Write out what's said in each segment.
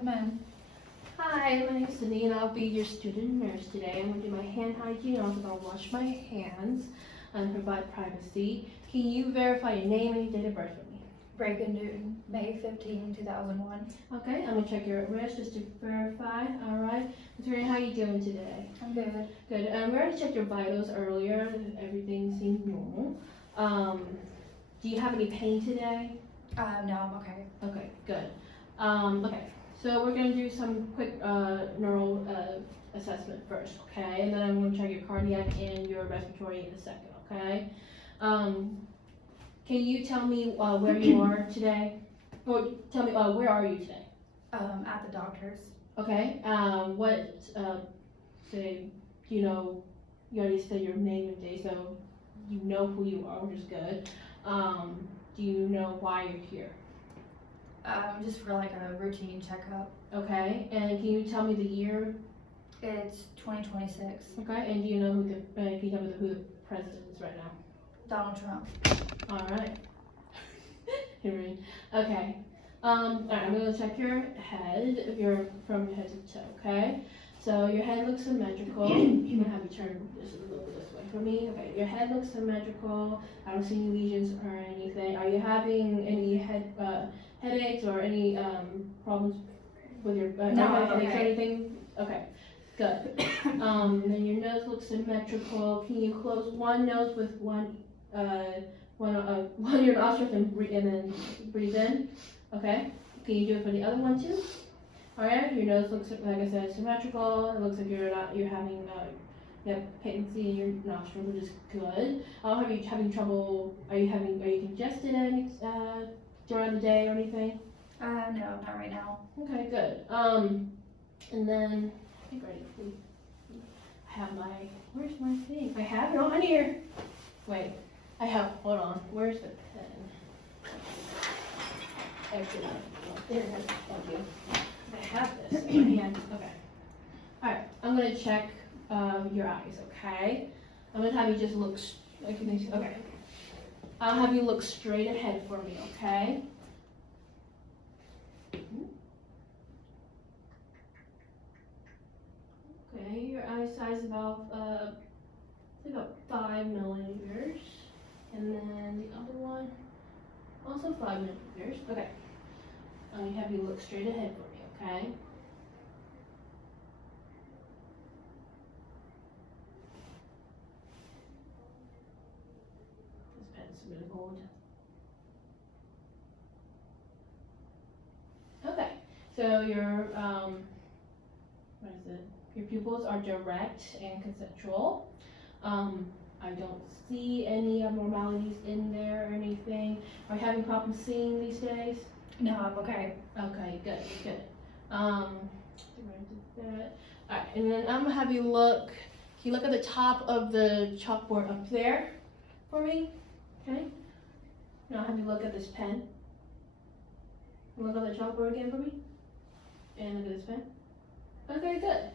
come in. Hi, my name is Cindy and I'll be your student nurse today. I'm going to do my hand hygiene. I'm also going to wash my hands and provide privacy. Can you verify your name and your date of birth for me? Reagan Newton, May 15, 2001. Okay, I'm going to check your wrist just to verify. Alright. Ms. Reagan, how are you doing today? I'm good. Good. We already checked your vitals earlier. Everything seemed normal. Do you have any pain today? No, I'm okay. Okay, good. Okay, so we're gonna do some quick neural assessment first, okay? And then I'm gonna check your cardiac and your respiratory in a second, okay? Can you tell me where you are today? Or tell me where are you today? At the doctor's. Okay. Say, you know, you already said your name and day, so you know who you are, which is good. Do you know why you're here? Just for like a routine checkup. Okay, and can you tell me the year? It's 2026. Okay, and do you know who can you tell me who the president is right now? Donald Trump. Alright. Okay. Alright, I'm gonna check your head, if you're from your head to toe, okay? So your head looks symmetrical. I'm gonna have you turn this a little bit this way for me. Okay, your head looks symmetrical. I don't see any lesions or anything. Are you having any headaches or any problems with your No, headaches or okay. anything? Okay, good. Then your nose looks symmetrical. Can you close one nose with one your nostrils and then breathe in? Okay. Can you do it for the other one too? Alright, your nose looks, like I said, symmetrical. It looks like you're having patency in your nostrils, which is good. Are you congested during the day or anything? No, not right now. Okay, good. And then I think I have where's my thing? I have it on here. Wait, hold on. Where's the pen? Actually, there it is. Thank you. I have this in my hand. Okay. Alright, I'm gonna check your eyes, okay? I'm gonna have you just look, okay. I'll have you look straight ahead for me, okay? Okay, your eye size is about 5 millimeters. And then the other one, also 5 millimeters. Okay. I'm gonna have you look straight ahead for me, okay? This pen's really old. Okay, so your your pupils are direct and consensual. I don't see any abnormalities in there or anything. Are you having problems seeing these days? No, I'm okay. Okay, good. Alright, and then I'm gonna have you look. Can you look at the top of the chalkboard up there for me? Okay. Now I'll have you look at this pen. Look at the chalkboard again for me. And look at this pen. Okay, good.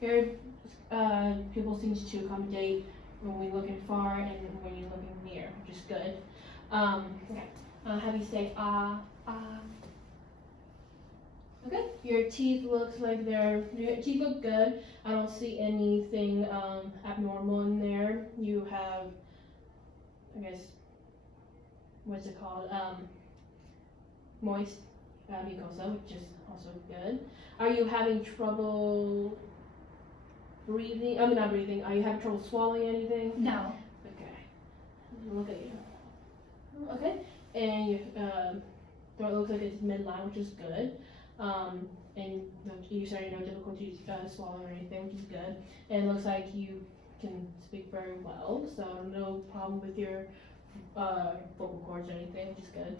Your pupil seems to accommodate when we're looking far and when you're looking near, which is good. Okay. I'll have you say ah. Okay, your teeth look good. I don't see anything abnormal in there. You have, I guess, what's it called? Moist mucosa, which is also good. Are you having trouble breathing? Not breathing. Are you having trouble swallowing anything? No. Okay. Look at you. Okay, and your throat looks like it's midline, which is good. And you said no difficulty swallowing or anything, which is good. And it looks like you can speak very well, so no problem with your vocal cords or anything, which is good.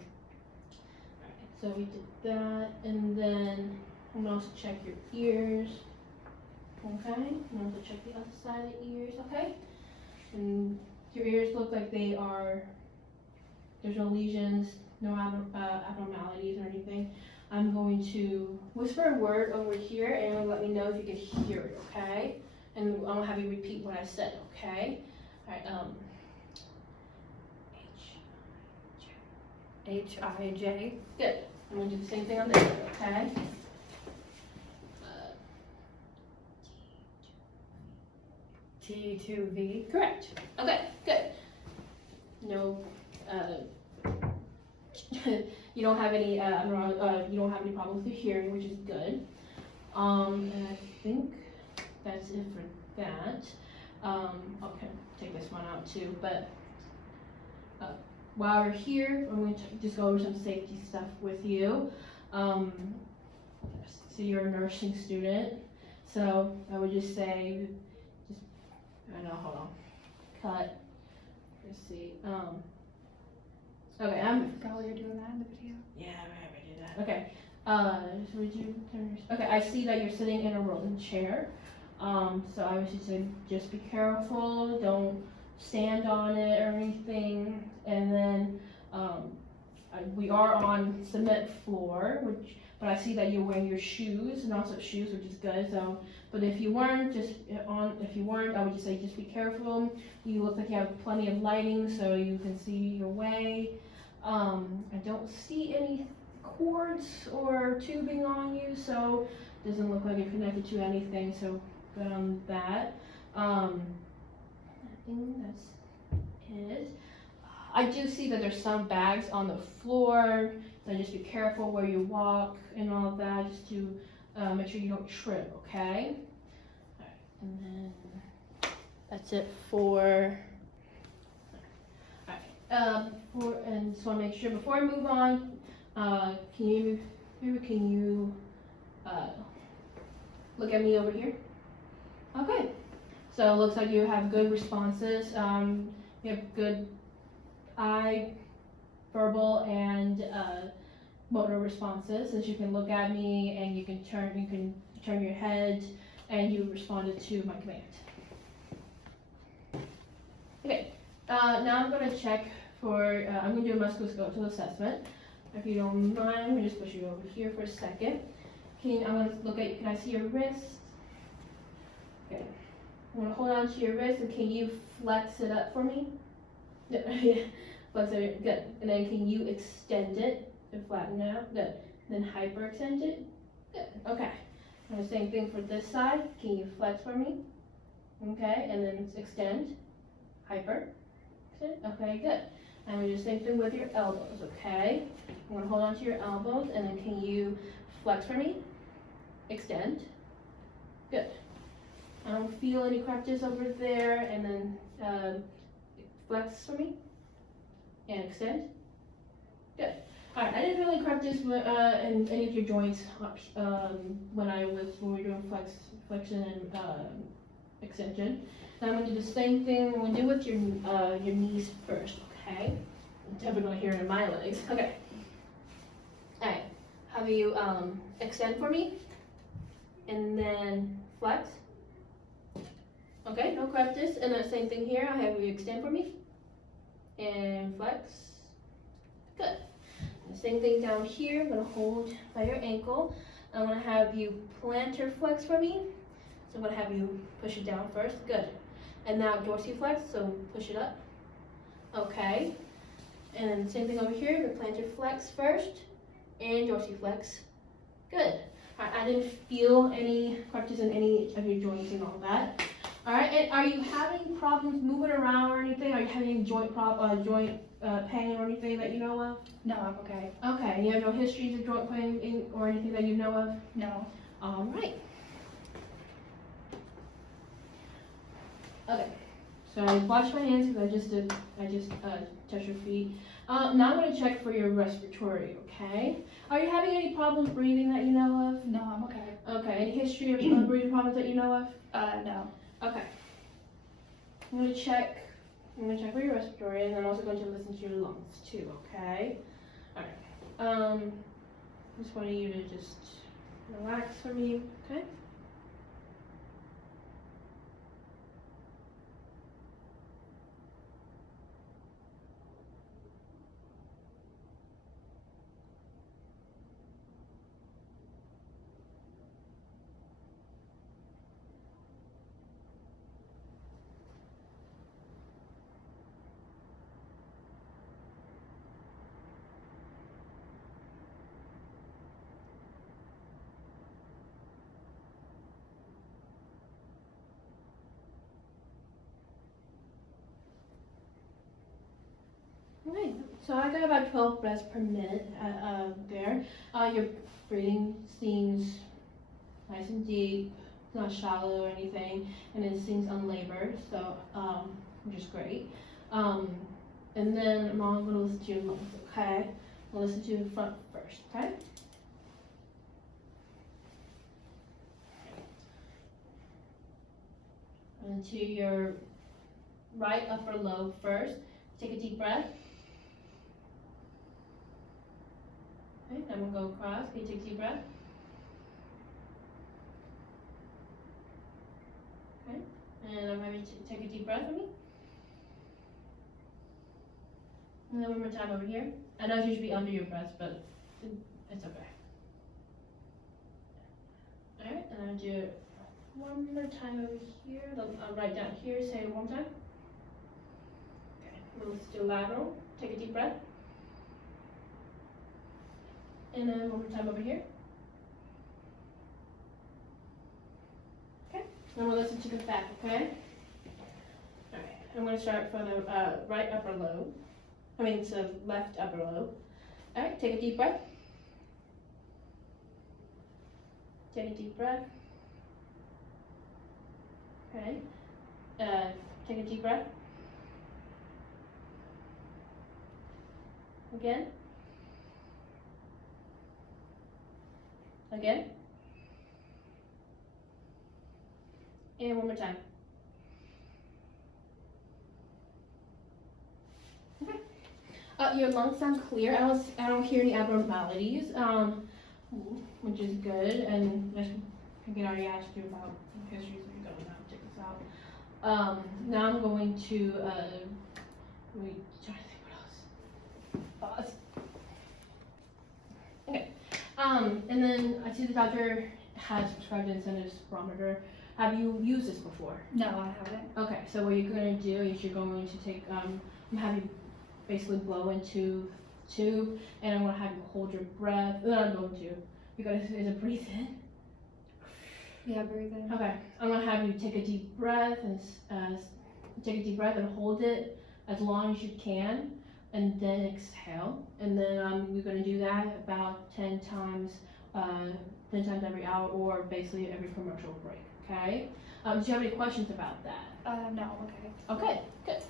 Alright, so we did that, and then I'm gonna also check your ears. Okay, and also check the other side of the ears, okay? And your ears look like there's no lesions, no abnormalities or anything. I'm going to whisper a word over here and you'll let me know if you can hear it, okay? And I'm gonna have you repeat what I said, okay? Alright, H-I-J. Good. I'm gonna do the same thing on this side, okay? T2V. Correct. Okay, good. No, you don't have any, you don't have any problems with your hearing, which is good. And I think that's it for that. I'll kind of take this one out too, but while we're here, I'm going to just go over some safety stuff with you. So you're a nursing student, so I would just say, hold on, cut. Let's see. Okay, I forgot while you're doing that in the video. Yeah, I do that. Okay. So would you okay, I see that you're sitting in a rolling chair. So I would just say just be careful, don't stand on it or anything. And then we are on cement floor, but I see that you're wearing your shoes, Northside shoes, which is good. So, but if you weren't, I would just say just be careful. You look like you have plenty of lighting, so you can see your way. I don't see any cords or tubing on you, so it doesn't look like you're connected to anything, so good on that. I think that's it. I do see that there's some bags on the floor, so just be careful where you walk and all of that, just to make sure you don't trip, okay? All right, and then that's it for. And just want to make sure before I move on, can you look at me over here? Okay, so it looks like you have good responses. You have good eye, verbal, and motor responses, since you can look at me and you can turn your head, and you responded to my command. Okay, now I'm going to check for, I'm going to do a musculoskeletal assessment. If you don't mind, I'm going to just push you over here for a second. I'm going to look at, can I see your wrist? Okay. I'm going to hold on to your wrist, and can you flex it up for me? No, yeah, flex it, good. And then can you extend it and flatten it out? Good. Then hyperextend it? Good, okay. And the same thing for this side. Can you flex for me? Okay, and then extend, hyper, extend, okay, good. And we do the same thing with your elbows, okay? I'm gonna hold on to your elbows, and then can you flex for me? Extend, good. I don't feel any crutches over there, and then flex for me, and extend, good. All right, I didn't feel any crutches in any of your joints when we were doing flexion and extension. Now I'm gonna do the same thing. I'm gonna do with your knees first, okay? I'm definitely gonna hear it in my legs. Okay. All right. Have you extend for me, and then flex. Okay, no crutches. And the same thing here. I have you extend for me, and flex. Good. And the same thing down here. I'm gonna hold by your ankle. I'm gonna have you plantar flex for me. So I'm gonna have you push it down first. Good. And now dorsiflex, so push it up. Okay. And then same thing over here, the plantar flex first and dorsiflex. Good. Alright, I didn't feel any crutches in any of your joints and all that. Alright, and are you having problems moving around or anything? Are you having any joint pain or anything that you know of? No, I'm okay. Okay, and you have no histories of joint pain or anything that you know of? No. Alright. Okay, so I washed my hands because I just touched your feet. Now I'm going to check for your respiratory, okay? Are you having any problems breathing that you know of? No, I'm okay. Okay, any history of breathing problems that you know of? No. Okay. I'm going to check for your respiratory, and I'm also going to listen to your lungs too, okay? Alright. Just wanted you to just relax for me, okay? So I got about 12 breaths per minute there. Your breathing seems nice and deep, it's not shallow or anything, and it seems unlabored, so which is great. And then I'm going to listen to your lungs, okay? I'll listen to the front first, okay? And to your right upper lobe first. Take a deep breath. Okay, I'm gonna go across. Can you take a deep breath? Okay, and I'm having to take a deep breath with me. And then one more time over here. I know you should be under your breath, but it's okay. Alright, and I'll do it one more time over here. I'll write down here, say it one time. Okay, let's do lateral. Take a deep breath. And then one more time over here. Okay, and we'll listen to the back, okay? Alright, I'm going to start from the right upper lobe. It's the left upper lobe. Alright, take a deep breath. Take a deep breath. Okay, take a deep breath. Again. Again. And one more time. Okay. Your lungs sound clear. I don't hear any abnormalities, which is good. And I can already ask you about history, so you don't have to check this out. Now I'm going to let me try to think what else. Pause. Okay. And then I see the doctor has prescribed an incentive spirometer. Have you used this before? No, I haven't. Okay, so what you're going to do is you're going to take, have you basically blow into tube, and I'm going to have you hold your breath. I'm going to. You're going to breathe in. Yeah, breathe in. Okay, I'm going to have you take a deep breath and hold it as long as you can, and then exhale. And then you're going to do that about 10 times every hour, or basically every commercial break. Okay. Do you have any questions about that? No, okay. Okay, good.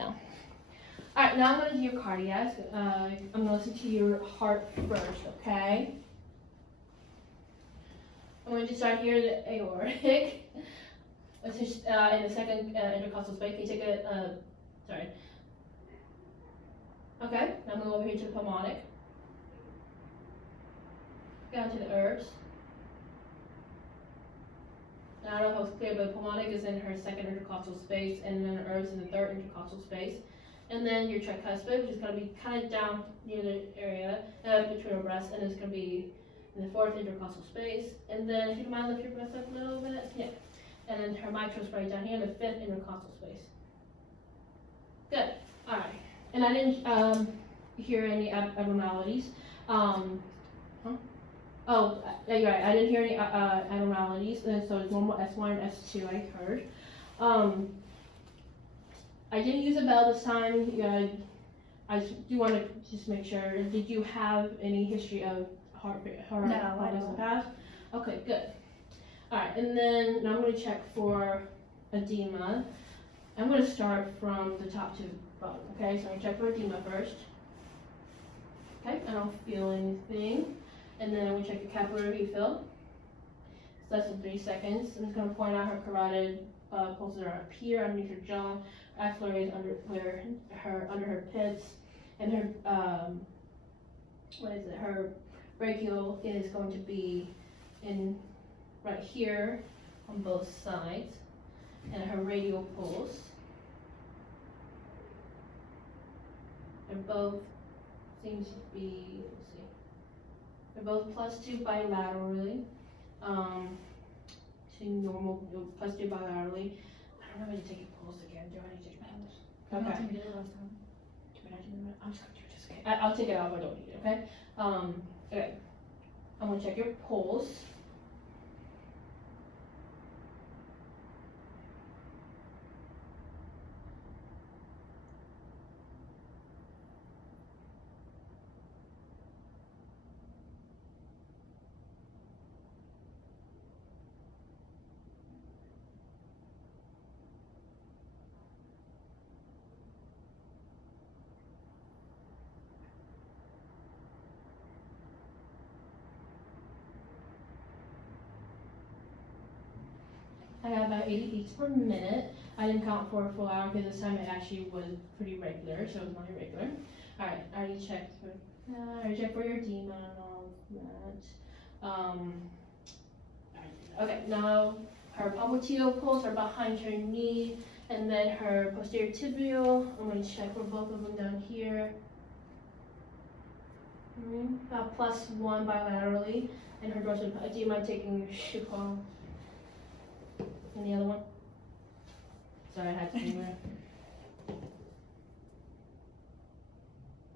No. All right, now I'm going to do your cardiac. I'm going to listen to your heart first, okay? I'm going to start here, the aortic. Let's just, in the second intercostal space. Can you take a, sorry. Okay, now I'm going to go over here to the pulmonic. Down to the herbs. Now, I don't know if it's clear, but pulmonic is in her second intercostal space, and then herbs in the third intercostal space. And then your tricuspid, which is going to be kind of down near the area between her breasts, and it's going to be in the fourth intercostal space. And then, if you don't mind, lift your breast up a little bit. Yeah. And then her mitral is right down here in the fifth intercostal space. Good. All right. And I didn't hear any abnormalities. Oh, yeah, you're right. I didn't hear any abnormalities, and so it's normal S1 and S2 I heard. I didn't use a bell this time. I do want to just make sure. Did you have any history of heart problems in the past? Okay, good. All right, and then now I'm going to check for edema. I'm going to start from the top to the bottom. Okay, so I'm going to check for edema first. Okay, I don't feel anything. And then we check the capillary refill. It's less than 3 seconds. I'm just going to point out her carotid pulses are up here underneath her jaw, axillary is under her pits, and her her brachial is going to be in right here on both sides, and her radial pulse. And both seems to be, let's see. They're both +2 bilaterally, to normal, +2 bilaterally. I don't know if I need to take your pulse again. Do I need to take your pulse? I Okay. think we did it last time. I'm just gonna do it just okay. I'll take it off if I don't need it, okay? Okay. I'm gonna check your pulse. I got about 80 beats per minute. I didn't count for a full hour because this time it actually was pretty regular, so it's not irregular. Alright, I already checked for that. I already checked for your edema and all of that. Okay, now her popliteal poles are behind her knee, and then her posterior tibial. I'm going to check for both of them down here. About +1 bilaterally, and her dorsal. Do you mind taking your shoe off? And the other one? Sorry, I had to do that.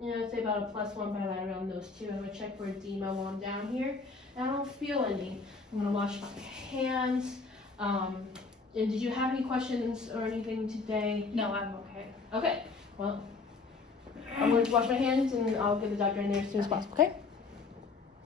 Yeah, I'd say about a +1 bilateral on those two. I'm gonna check for edema while I'm down here. And I don't feel any. I'm gonna wash my hands. And did you have any questions or anything today? No, I'm okay. Okay, well, I'm going to wash my hands and I'll get the doctor in there as soon as possible, okay?